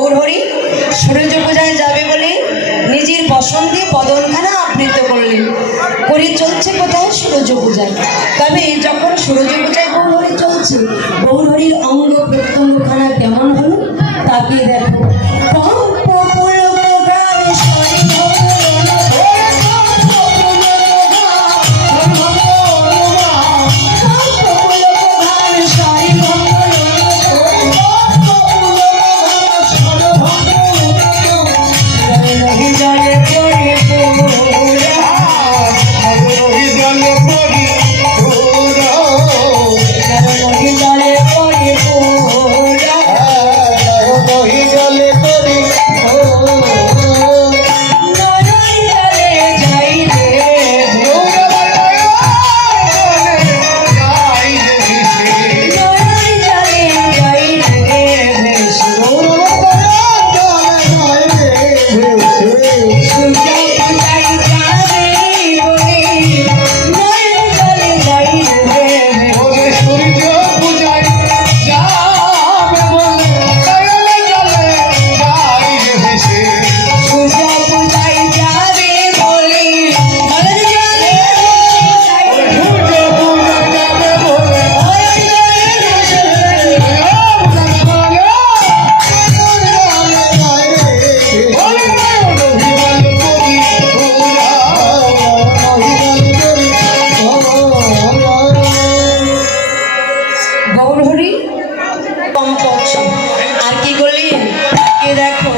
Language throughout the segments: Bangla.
গৌরহরি সূর্য পূজায় যাবে বলে নিজের বসন্তে বদনখানা আবৃত করলেন। করে চলছে কোথায়? সূর্য পূজায়। তবে যখন সূর্য পূজায় গৌরহরি চলছে, গৌরহরির অঙ্গ প্রত্যঙ্গখানা কেমন হলো তাকিয়ে দেখো। আর কি করলেন দেখো।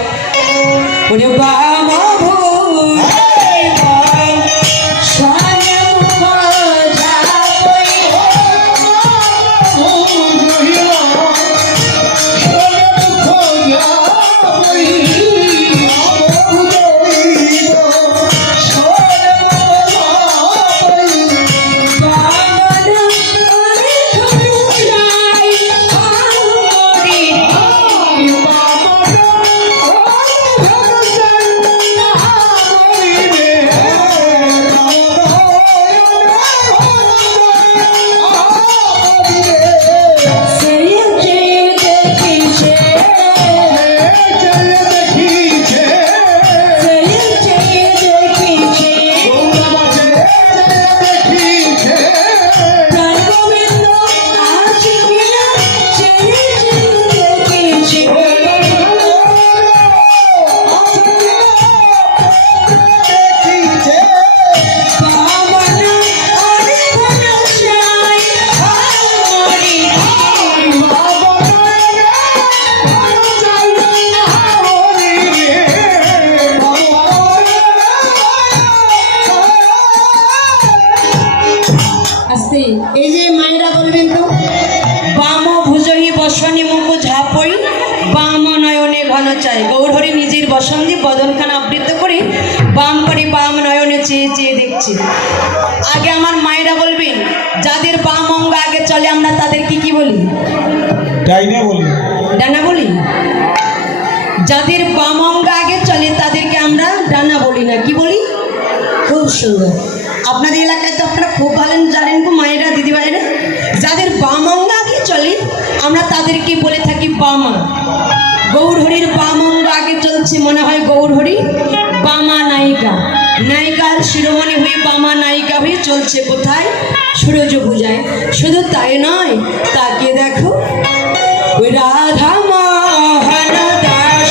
এই যে মায়েরা বলবেন তো, বাম ভুজহি বসনি মুখ ঝাপই বাম নয়নে ঘন চাই। গৌরহরি নিজের বসন্তি বদনখানা আবৃত করে বাম করে বাম নয়নে চেয়ে চেয়ে দেখছে। আগে আমার মায়েরা বলবেন, যাদের বাম অঙ্গ আগে চলে আমরা তাদেরকে কি বলি? ডাইনা বলি। ডানা বলি। যাদের বাম অঙ্গ আগে চলে তাদেরকে আমরা ডানা বলি না, কি বলি? খুব সুন্দর। আপনাদের এলাকায় তো আপনারা খুব ভালো জানেন গো মায়েরা, দিদিভাইরা, যাদের বাম অঙ্গ আগে চলে আমরা তাদেরকে বলে থাকি বামা। গৌরহরির বাম অঙ্গ আগে চলছে, মনে হয় গৌরহরি বামা নায়িকা। নায়িকার শিরোমণি হয়ে বামা নায়িকা হয়ে চলছে কোথায়? সূর্য পূজায়। শুধু তাই নয়, তাকিয়ে দেখো, রাধা মোহন দাস